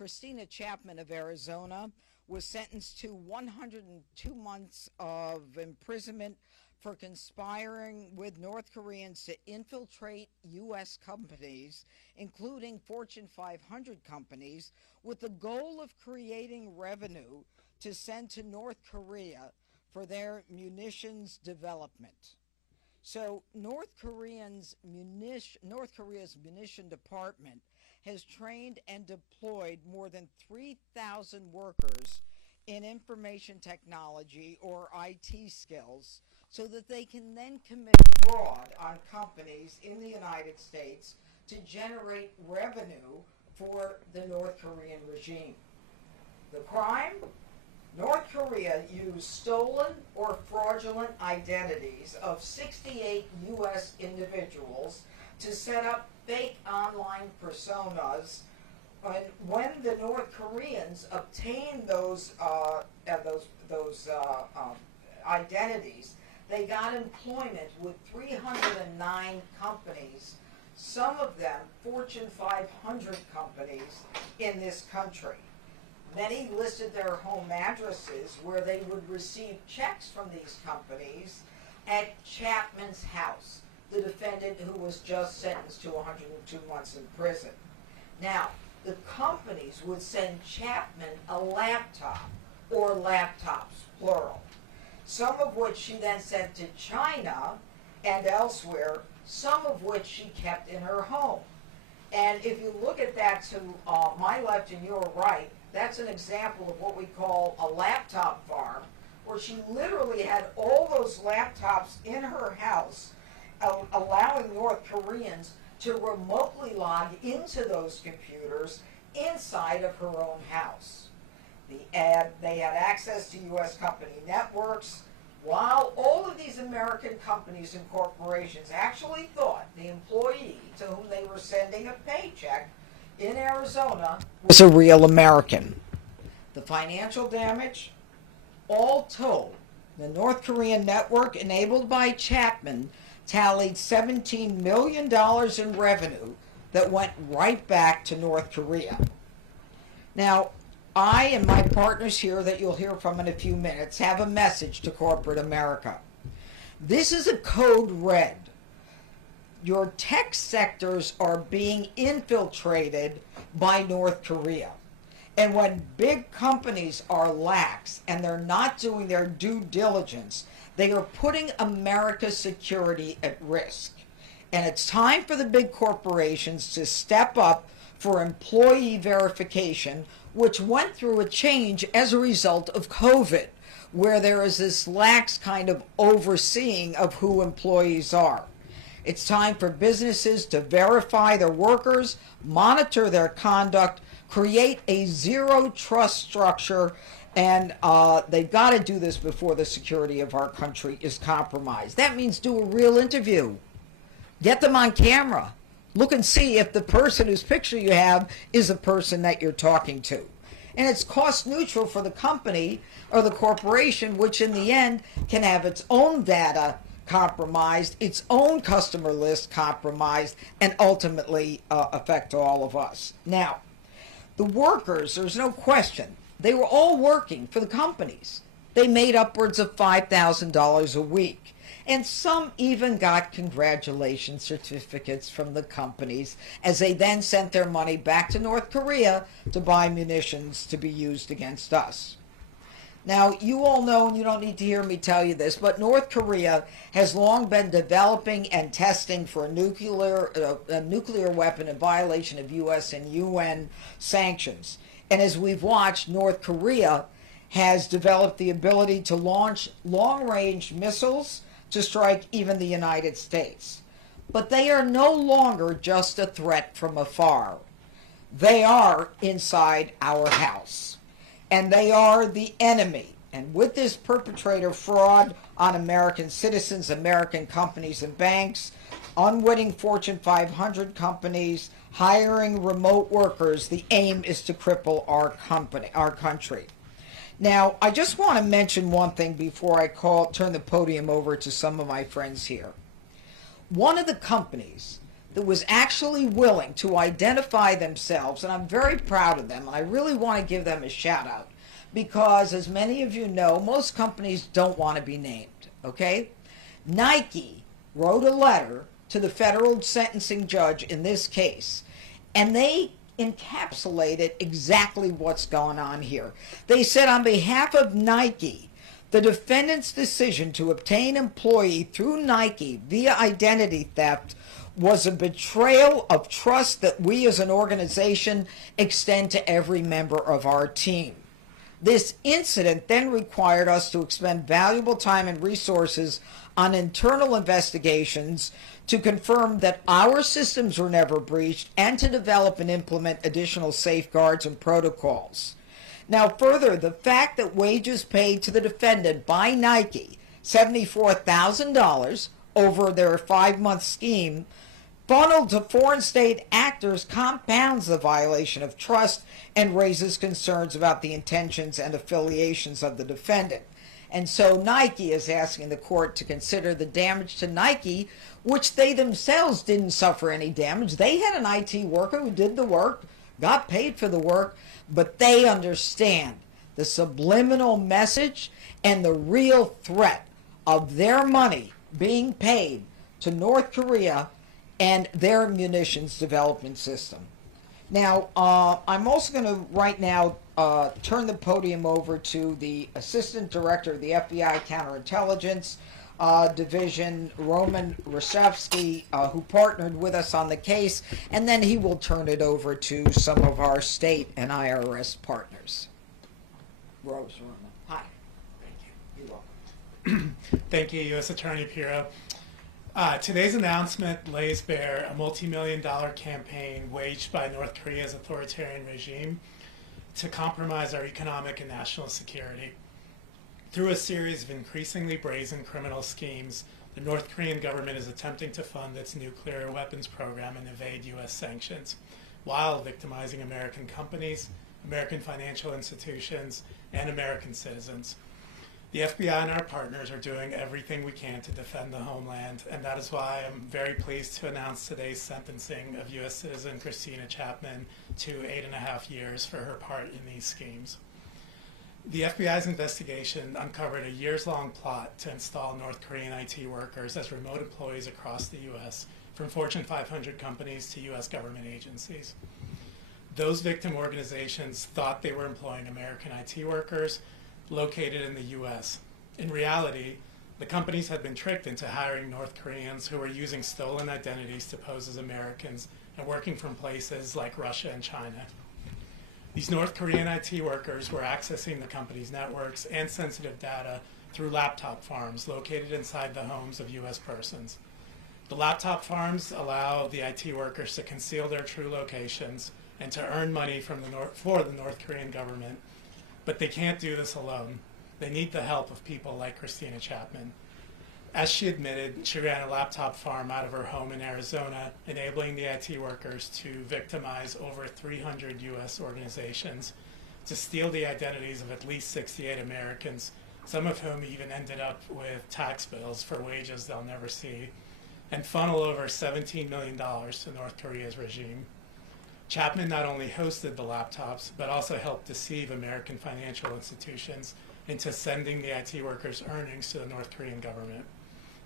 Christina Chapman of Arizona was sentenced to 102 months of imprisonment for conspiring with North Koreans to infiltrate U.S. companies, including Fortune 500 companies, with the goal of creating revenue to send to North Korea for their munitions development. So North Korea's munition department has trained and deployed more than 3,000 workers in information technology or IT skills so that they can then commit fraud on companies in the United States to generate revenue for the North Korean regime. The crime? North Korea used stolen or fraudulent identities of 68 U.S. individuals to set up fake online personas. And when the North Koreans obtained those identities, they got employment with 309 companies, some of them Fortune 500 companies in this country. Many listed their home addresses where they would receive checks from these companies at Chapman's house, the defendant who was just sentenced to 102 months in prison. Now, the companies would send Chapman a laptop, or laptops, plural, some of which she then sent to China and elsewhere, some of which she kept in her home. And if you look at that to my left and your right, that's an example of what we call a laptop farm, where she literally had all those laptops in her house, allowing North Koreans to remotely log into those computers inside of her own house. They had access to U.S. company networks, while all of these American companies and corporations actually thought the employee to whom they were sending a paycheck in Arizona was a real American. The financial damage, all told, the North Korean network enabled by Chapman tallied $17 million in revenue that went right back to North Korea. Now, I and my partners here that you'll hear from in a few minutes have a message to corporate America. This is a code red. Your tech sectors are being infiltrated by North Korea. And when big companies are lax and they're not doing their due diligence, they are putting America's security at risk. And it's time for the big corporations to step up for employee verification, which went through a change as a result of COVID, where there is this lax kind of overseeing of who employees are. It's time for businesses to verify their workers, monitor their conduct, create a zero trust structure, and they've got to do this before the security of our country is compromised. That means do a real interview. Get them on camera. Look and see if the person whose picture you have is the person that you're talking to. And it's cost neutral for the company or the corporation, which in the end can have its own data compromised, its own customer list compromised, and ultimately affect all of us. Now, the workers, there's no question, they were all working for the companies. They made upwards of $5,000 a week. And some even got congratulation certificates from the companies as they then sent their money back to North Korea to buy munitions to be used against us. Now, you all know, and you don't need to hear me tell you this, but North Korea has long been developing and testing for a nuclear weapon in violation of U.S. and UN sanctions. And as we've watched, North Korea has developed the ability to launch long-range missiles to strike even the United States. But they are no longer just a threat from afar. They are inside our house. And they are the enemy. And with this perpetrator fraud on American citizens, American companies and banks, unwitting Fortune 500 companies, hiring remote workers, the aim is to cripple our country. Now, I just want to mention one thing before I turn the podium over to some of my friends here. One of the companies that was actually willing to identify themselves, and I'm very proud of them, and I really want to give them a shout out, because as many of you know, most companies don't want to be named, okay? Nike wrote a letter to the federal sentencing judge in this case, and they encapsulated exactly what's going on here. They said, on behalf of Nike, the defendant's decision to obtain employee through Nike via identity theft was a betrayal of trust that we as an organization extend to every member of our team. This incident then required us to expend valuable time and resources on internal investigations to confirm that our systems were never breached and to develop and implement additional safeguards and protocols. Now further, the fact that wages paid to the defendant by Nike, $74,000 over their 5-month scheme, funneled to foreign state actors compounds the violation of trust and raises concerns about the intentions and affiliations of the defendant. And so Nike is asking the court to consider the damage to Nike, which they themselves didn't suffer any damage. They had an IT worker who did the work, got paid for the work, but they understand the subliminal message and the real threat of their money being paid to North Korea and their munitions development system. Now, I'm also going to right now turn the podium over to the Assistant Director of the FBI Counterintelligence Division, Roman Rashevsky, who partnered with us on the case, and then he will turn it over to some of our state and IRS partners. Rose, Roman. Hi. Thank you. You're welcome. Thank you, U.S. Attorney Pirro. Today's announcement lays bare a multi-million-dollar campaign waged by North Korea's authoritarian regime to compromise our economic and national security. Through a series of increasingly brazen criminal schemes, the North Korean government is attempting to fund its nuclear weapons program and evade U.S. sanctions, while victimizing American companies, American financial institutions, and American citizens. The FBI and our partners are doing everything we can to defend the homeland, and that is why I'm very pleased to announce today's sentencing of U.S. citizen Christina Chapman to 8.5 years for her part in these schemes. The FBI's investigation uncovered a years-long plot to install North Korean IT workers as remote employees across the U.S., from Fortune 500 companies to U.S. government agencies. Those victim organizations thought they were employing American IT workers located in the U.S. In reality, the companies had been tricked into hiring North Koreans who were using stolen identities to pose as Americans and working from places like Russia and China. These North Korean IT workers were accessing the company's networks and sensitive data through laptop farms located inside the homes of U.S. persons. The laptop farms allow the IT workers to conceal their true locations and to earn money for the North Korean government. But they can't do this alone. They need the help of people like Christina Chapman. As she admitted, she ran a laptop farm out of her home in Arizona, enabling the IT workers to victimize over 300 U.S. organizations, to steal the identities of at least 68 Americans, some of whom even ended up with tax bills for wages they'll never see, and funnel over $17 million to North Korea's regime. Chapman not only hosted the laptops, but also helped deceive American financial institutions into sending the IT workers' earnings to the North Korean government.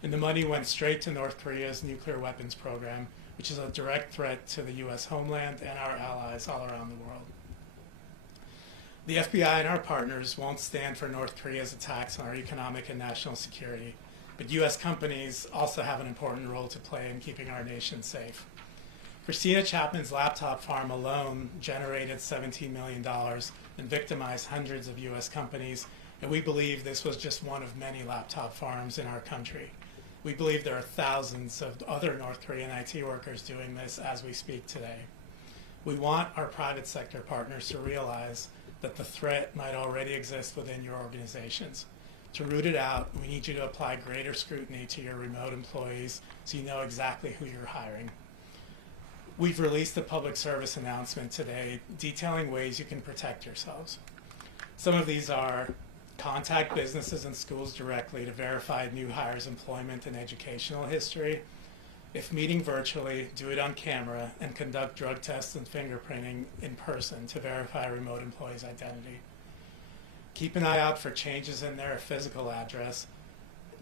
And the money went straight to North Korea's nuclear weapons program, which is a direct threat to the U.S. homeland and our allies all around the world. The FBI and our partners won't stand for North Korea's attacks on our economic and national security, but U.S. companies also have an important role to play in keeping our nation safe. Christina Chapman's laptop farm alone generated $17 million and victimized hundreds of U.S. companies, and we believe this was just one of many laptop farms in our country. We believe there are thousands of other North Korean IT workers doing this as we speak today. We want our private sector partners to realize that the threat might already exist within your organizations. To root it out, we need you to apply greater scrutiny to your remote employees so you know exactly who you're hiring. We've released a public service announcement today detailing ways you can protect yourselves. Some of these are contact businesses and schools directly to verify new hires' employment and educational history, If meeting virtually, do it on camera and conduct drug tests and fingerprinting in person to verify a remote employee's identity. Keep an eye out for changes in their physical address,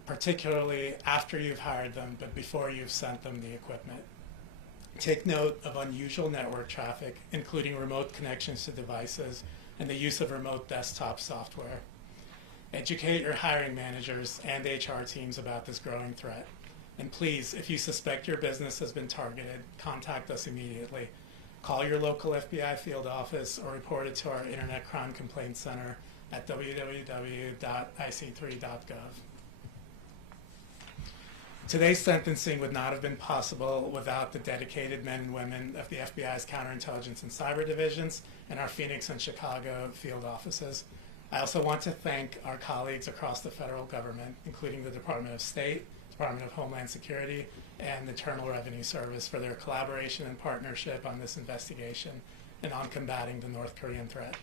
particularly after you've hired them but before you've sent them the equipment. Take note of unusual network traffic, including remote connections to devices and the use of remote desktop software. Educate your hiring managers and HR teams about this growing threat. And please, if you suspect your business has been targeted, contact us immediately. Call your local FBI field office or report it to our Internet Crime Complaint Center at www.ic3.gov. Today's sentencing would not have been possible without the dedicated men and women of the FBI's Counterintelligence and Cyber Divisions and our Phoenix and Chicago field offices. I also want to thank our colleagues across the federal government, including the Department of State, Department of Homeland Security, and the Internal Revenue Service for their collaboration and partnership on this investigation and on combating the North Korean threat.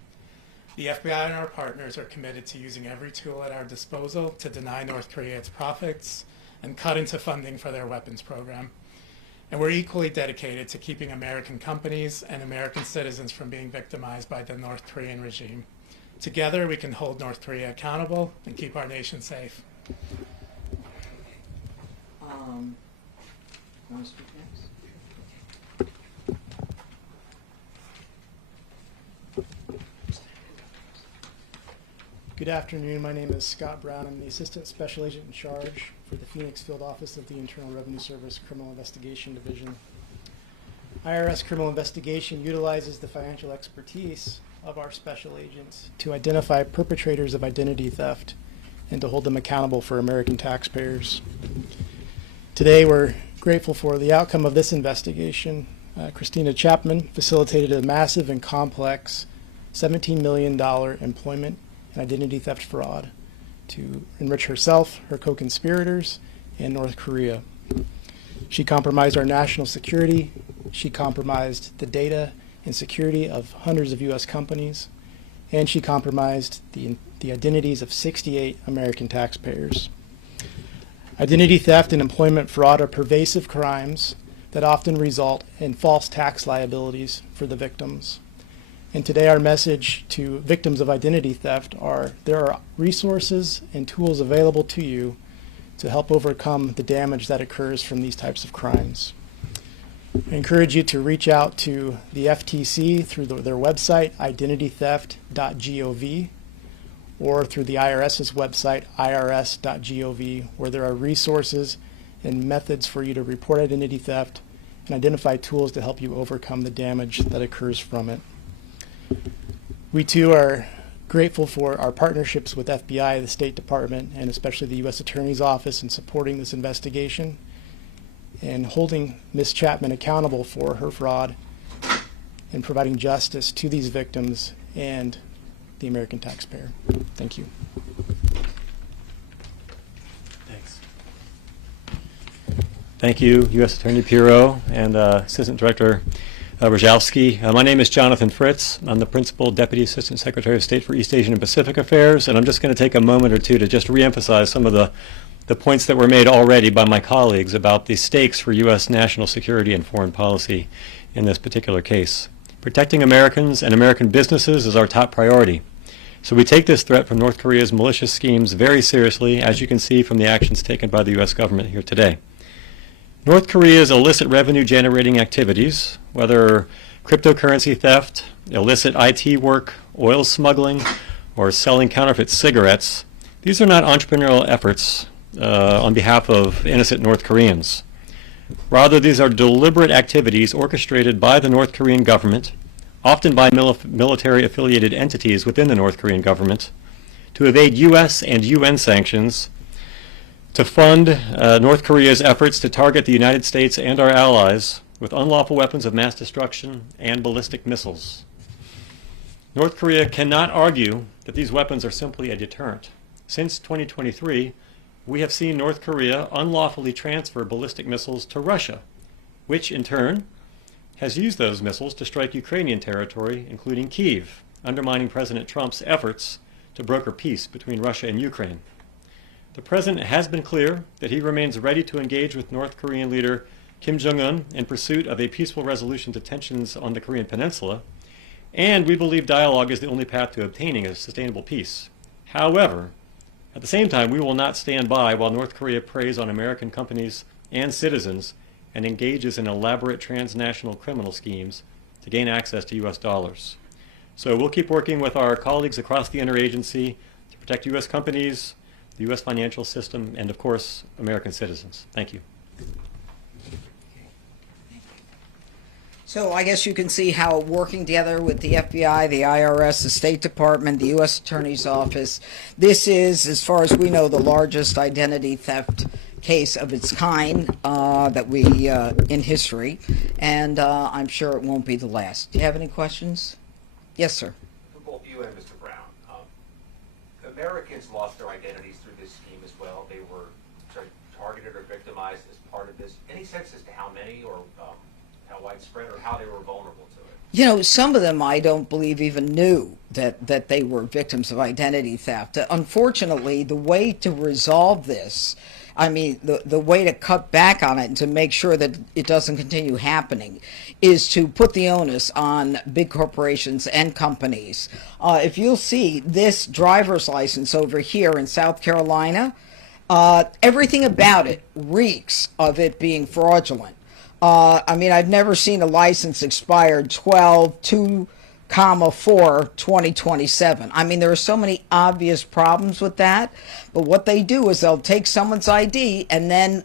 The FBI and our partners are committed to using every tool at our disposal to deny North Korea its profits and cut into funding for their weapons program. And we're equally dedicated to keeping American companies and American citizens from being victimized by the North Korean regime. Together, we can hold North Korea accountable and keep our nation safe. Want to speak next? Good afternoon. My name is Scott Brown. I'm the Assistant Special Agent in charge for the Phoenix Field Office of the Internal Revenue Service Criminal Investigation Division. IRS Criminal Investigation utilizes the financial expertise of our special agents to identify perpetrators of identity theft and to hold them accountable for American taxpayers. Today, we're grateful for the outcome of this investigation. Christina Chapman facilitated a massive and complex $17 million employment and identity theft fraud to enrich herself, her co-conspirators, and North Korea. She compromised our national security. She compromised the data and security of hundreds of U.S. companies, and she compromised the identities of 68 American taxpayers. Identity theft and employment fraud are pervasive crimes that often result in false tax liabilities for the victims. And today our message to victims of identity theft are there are resources and tools available to you to help overcome the damage that occurs from these types of crimes. I encourage you to reach out to the FTC through their website, identitytheft.gov, or through the IRS's website, irs.gov, where there are resources and methods for you to report identity theft and identify tools to help you overcome the damage that occurs from it. We too are grateful for our partnerships with FBI, the State Department, and especially the U.S. Attorney's Office in supporting this investigation and holding Ms. Chapman accountable for her fraud and providing justice to these victims and the American taxpayer. Thank you. Thanks. Thank you, U.S. Attorney Pirro and Assistant Director Rajowski. My name is Jonathan Fritz. I'm the Principal Deputy Assistant Secretary of State for East Asian and Pacific Affairs, and I'm just going to take a moment or two to just reemphasize some of the points that were made already by my colleagues about the stakes for U.S. national security and foreign policy in this particular case. Protecting Americans and American businesses is our top priority. So we take this threat from North Korea's malicious schemes very seriously, as you can see from the actions taken by the U.S. government here today. North Korea's illicit revenue-generating activities, whether cryptocurrency theft, illicit IT work, oil smuggling, or selling counterfeit cigarettes, these are not entrepreneurial efforts on behalf of innocent North Koreans. Rather, these are deliberate activities orchestrated by the North Korean government, often by military-affiliated entities within the North Korean government, to evade U.S. and UN sanctions, to fund North Korea's efforts to target the United States and our allies with unlawful weapons of mass destruction and ballistic missiles. North Korea cannot argue that these weapons are simply a deterrent. Since 2023, we have seen North Korea unlawfully transfer ballistic missiles to Russia, which in turn has used those missiles to strike Ukrainian territory, including Kyiv, undermining President Trump's efforts to broker peace between Russia and Ukraine. The President has been clear that he remains ready to engage with North Korean leader Kim Jong-un in pursuit of a peaceful resolution to tensions on the Korean Peninsula, and we believe dialogue is the only path to obtaining a sustainable peace. However, at the same time, we will not stand by while North Korea preys on American companies and citizens and engages in elaborate transnational criminal schemes to gain access to U.S. dollars. So we'll keep working with our colleagues across the interagency to protect U.S. companies, the U.S. financial system, and of course, American citizens. Thank you. So I guess you can see how working together with the FBI, the IRS, the State Department, the U.S. Attorney's Office, this is, as far as we know, the largest identity theft case of its kind that we in history, and I'm sure it won't be the last. Do you have any questions? Yes, sir. For both you and Mr. Brown, Americans lost their identities through this scheme as well. They were targeted or victimized as part of this. Any sense as to how many or how widespread or how they were vulnerable to it? You know, some of them I don't believe even knew that they were victims of identity theft. Unfortunately, the way to resolve this, I mean, the way to cut back on it and to make sure that it doesn't continue happening is to put the onus on big corporations and companies. If you'll see this driver's license over here in South Carolina, everything about it reeks of it being fraudulent. I mean, I've never seen a license expired 12/2/4/2027. I mean, there are so many obvious problems with that. But what they do is they'll take someone's ID and then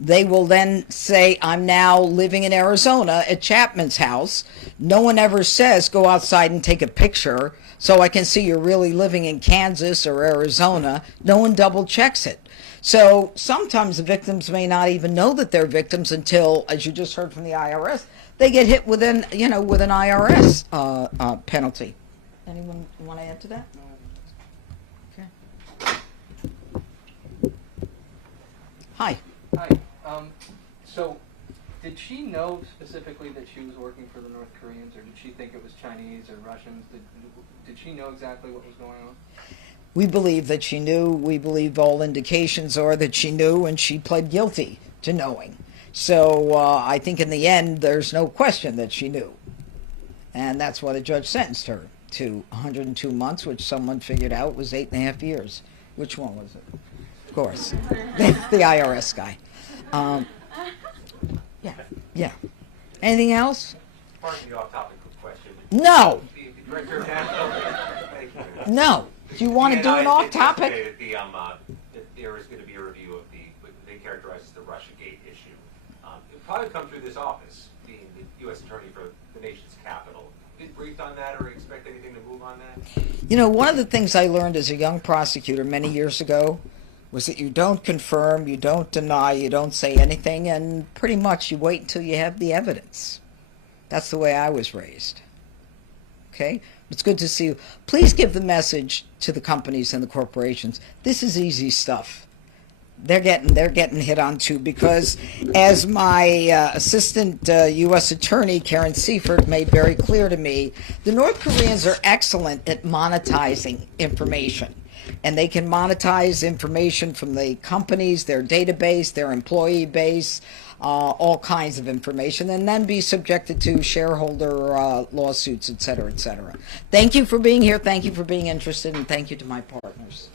they will then say, I'm now living in Arizona at Chapman's house. No one ever says, go outside and take a picture so I can see you're really living in Kansas or Arizona. No one double checks it. So sometimes the victims may not even know that they're victims until, as you just heard from the IRS, they get hit with an, with an IRS penalty. Anyone want to add to that? Okay. Hi. Hi. So, did she know specifically that she was working for the North Koreans, or did she think it was Chinese or Russians? Did she know exactly what was going on? We believe that she knew. We believe all indications are that she knew, and she pled guilty to knowing. So I think in the end, there's no question that she knew. And that's why the judge sentenced her to 102 months, which someone figured out was 8.5 years. Which one was it? Of course, the IRS guy. Yeah. Anything else? Pardon the off-topic question. No. The director of national. Thank you. No. Do you want to do an off-topic? That there is going to be a review of what they characterize as the Russiagate issue. It'll probably come through this office, being the U.S. Attorney for the nation's capital. Did you briefed on that or expect anything to move on that? You know, one of the things I learned as a young prosecutor many years ago was that you don't confirm, you don't deny, you don't say anything, and pretty much you wait until you have the evidence. That's the way I was raised. Okay? It's good to see you. Please give the message to the companies and the corporations. This is easy stuff. They're getting hit on too, because as my assistant U.S. attorney Karen Seifert made very clear to me, the North Koreans are excellent at monetizing information. And they can monetize information from the companies, their database, their employee base, all kinds of information, and then be subjected to shareholder lawsuits, et cetera, et cetera. Thank you for being here. Thank you for being interested, and thank you to my partners.